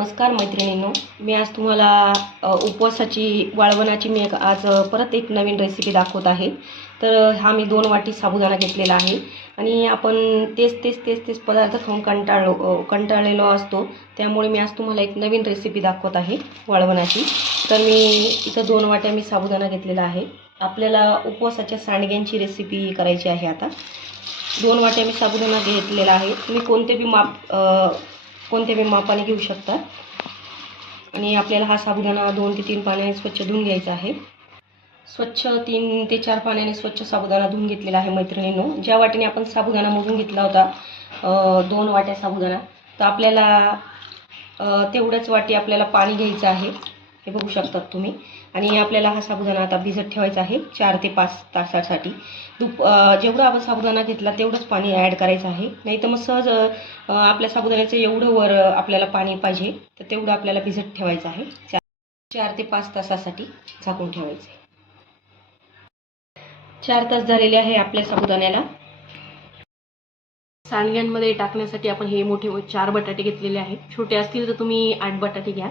नमस्कार मैत्रिणींनो, मी आज तुम्हाला उपवासाची वाळवणाची आज परत एक नवीन रेसिपी दाखवत आहे। तर हा मी 2 वाटी साबुदाणा घेतलेला आहे आणि आपण तेच पदार्थ खाऊन कंटाळलेलो असतो, त्यामुळे मी आज तुम्हाला एक नवीन रेसिपी दाखवत आहे वाळवणाची। तर मी इथं 2 वाट्या मी साबुदाणा घेतलेला आहे। आपल्याला उपवासाच्या सांडग्यांची रेसिपी करायची आहे। आता 2 वाट्या मी साबुदाणा घेतलेला आहे। तुम्ही कोणत्या बी मापाने घेऊ शकता आणि आपल्याला हा साबुदाणा 2 ते 3 पाण्याने स्वच्छ धुवून घ्यायचा आहे। स्वच्छ 3 ते 4 पाण्याने स्वच्छ साबुदाणा धुवून घेतलेला आहे मैत्रिणींनो। ज्या वाटीने आपण साबुदाणा मोजून घेतला होता 2 वाट्या साबुदाणा, तर आपल्याला तेवढंच वाटी आपल्याला पाणी घ्यायचं आहे, हे बघू शकतात तुम्ही। आणि आपल्याला हा साबुदाणा आता भिजत ठेवायचा आहे 4 ते 5 तासासाठी। जेवढा आपण साबुदाणा घेतला तेवढंच पाणी ॲड करायचं आहे, नाही तर मग सहज आपल्या साबुदाण्याचं एवढं वर आपल्याला पाणी पाहिजे, तर तेवढं आपल्याला भिजत ठेवायचं आहे। 4 ते 5 तासासाठी झाकून ठेवायचं आहे। 4 तास झालेले आहे आपल्या साबुदाण्याला। सांडग्यांमध्ये टाकण्यासाठी आपण हे मोठे 4 बटाटे घेतलेले आहेत। छोटे असतील तर तुम्ही 8 बटाटे घ्या।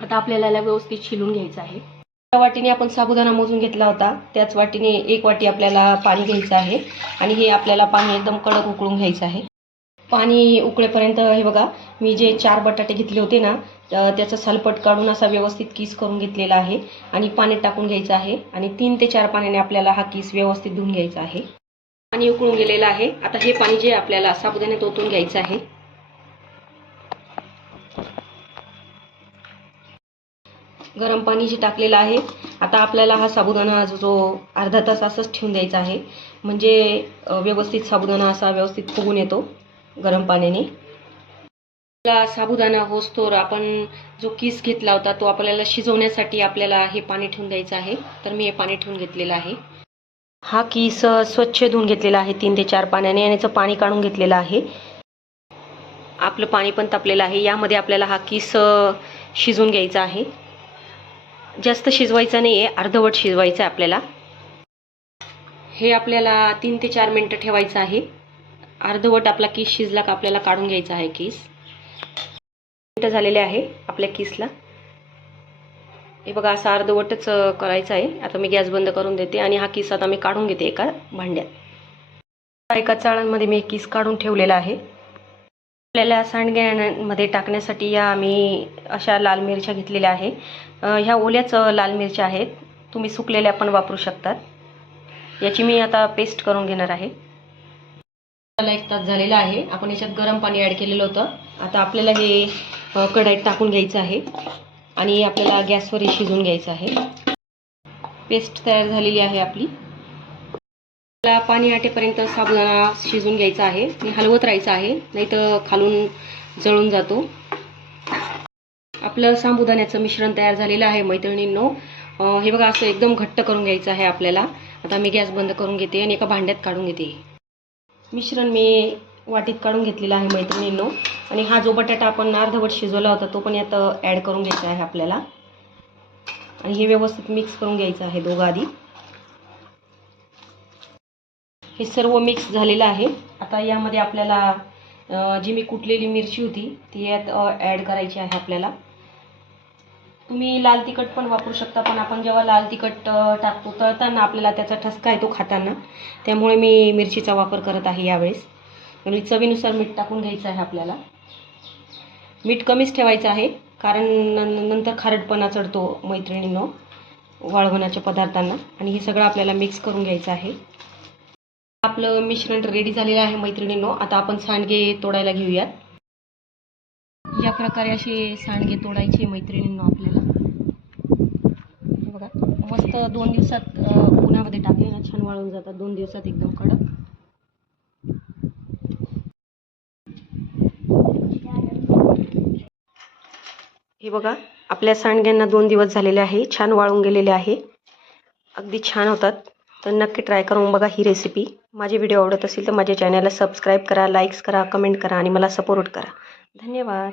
आता आपल्याला याला व्यवस्थित शिलून घ्यायचं आहे। ज्या वाटीने आपण साबुदाणा मोजून घेतला होता त्याच वाटीने 1 वाटी आपल्याला पाणी घ्यायचं आहे आणि हे आपल्याला पाणी एकदम कडक उकळून घ्यायचं आहे। पाणी उकळेपर्यंत हे बघा, मी जे 4 बटाटे घेतले होते ना, त्याचं सलपट काढून असा व्यवस्थित किस करून घेतलेला आहे आणि पाणी टाकून घ्यायचं आहे आणि 3 ते 4 पाण्याने आपल्याला हा किस व्यवस्थित धुवून घ्यायचा आहे। पाणी उकळून गेलेलं आहे। आता हे पाणी जे आपल्याला साबुदाण्यात ओतून घ्यायचं आहे। गरम पाणी जे टाकलेलं आहे, आता आपल्याला हा साबुदाणा जो अर्धा तास असंच ठेवून द्यायचा आहे, म्हणजे व्यवस्थित साबुदाणा असा व्यवस्थित फुगून येतो गरम पाण्याने। आपला साबुदाणा होस्तोवर आपण जो किस घेतला होता तो आपल्याला शिजवण्यासाठी आपल्याला हे पाणी ठेवून द्यायचं आहे। तर मी हे पाणी ठेवून घेतलेलं आहे। हा किस स्वच्छ धुवून घेतलेला आहे 3 ते 4 पाण्याने आणि याचं पाणी काढून घेतलेलं आहे। आपलं पाणी पण तापलेलं आहे। यामध्ये आपल्याला हा किस शिजवून घ्यायचा आहे। जास्त शिजवायचा नाही आहे, अर्धवट शिजवायचं आहे आपल्याला। हे आपल्याला 3 ते 4 मिनिटं ठेवायचं आहे। अर्धवट आपला किस शिजला का आपल्याला काढून घ्यायचा आहे किस। मिनिटं झालेले आहे आपल्या किसला। हे बघा, असं अर्धवटच करायचं आहे। आता मी गॅस बंद करून देते आणि हा किस आता मी काढून घेते एका भांड्यात। एका चाळणीमध्ये मी किस काढून ठेवलेला आहे। आपल्याला सांडग्यांमध्ये टाकण्यासाठी या मी अशा लाल मिरच्या घेतलेल्या आहे। ह्या ओल्याच लाल मिरच्या आहेत, तुम्ही सुकलेल्या पण वापरू शकतात। याची मी आता पेस्ट करून घेणार आहे। त्याला 1 तास झालेला आहे। आपण याच्यात गरम पाणी ॲड केलेलं होतं। आता आपल्याला हे कढईत टाकून घ्यायचं आहे आणि आपल्याला गॅसवर शिजवून घ्यायचं आहे। पेस्ट तयार झालेली आहे आपली। पाणी आटेपर्यंत साबुदाणा शिजून घ्यायचा आहे आणि हलवत राहायचं आहे, नाहीतर खालून जळून जातो। आपलं साबुदाण्याचं मिश्रण तयार झालेलं आहे मैत्रिणींनो। हे बघा, असं एकदम घट्ट करून घ्यायचं आहे आपल्याला। आता मी गॅस बंद करून घेते आणि एका भांड्यात काढून घेते। मिश्रण मी वाटीत काढून घेतलेलं आहे मैत्रिणींनो आणि हा जो बटाटा आपण अर्धवट शिजवला होता तो पण यात ॲड करून घ्यायचा आहे आपल्याला आणि हे व्यवस्थित मिक्स करून घ्यायचं आहे दोघं आधी। हे सर्व मिक्स झालेलं आहे। आता यामध्ये आपल्याला जी मी कुटलेली मिरची होती ती यात ॲड करायची आहे आपल्याला। तुम्ही लाल तिखट पण वापरू शकता, पण आपण जेव्हा लाल तिखट टाकतो तळताना आपल्याला त्याचा ठसका येतो खाताना, त्यामुळे मी मिरचीचा वापर करत आहे यावेळेस। आणि चवीनुसार मीठ टाकून घ्यायचं आहे आपल्याला। मीठ कमीच ठेवायचं आहे, कारण नंतर खारटपणा चढतो मैत्रिणींनो वाळवणाच्या पदार्थांना। आणि हे सगळं आपल्याला मिक्स करून घ्यायचं आहे। आपलं मिश्रण रेडी झालेलं आहे मैत्रिणींनो। आता आपण सांडगे तोडायला घेऊयात। या प्रकारे असे सांडगे तोडायचे मैत्रिणींनो आपल्याला। बघा, मस्त 2 दिवसात उन्हामध्ये टाकले ना छान वाळून जातात, 2 दिवसात एकदम कडक। हे बघा, आपल्या सांडग्यांना 2 दिवस झालेले आहे, छान वाळून गेलेले आहे, अगदी छान होतात। तर नक्की ट्राय करून बघा ही रेसिपी। माझे व्हिडिओ आवडत असेल तर माझ्या चॅनलला सबस्क्राईब करा, लाईक्स करा, कमेंट करा आणि मला सपोर्ट करा। धन्यवाद।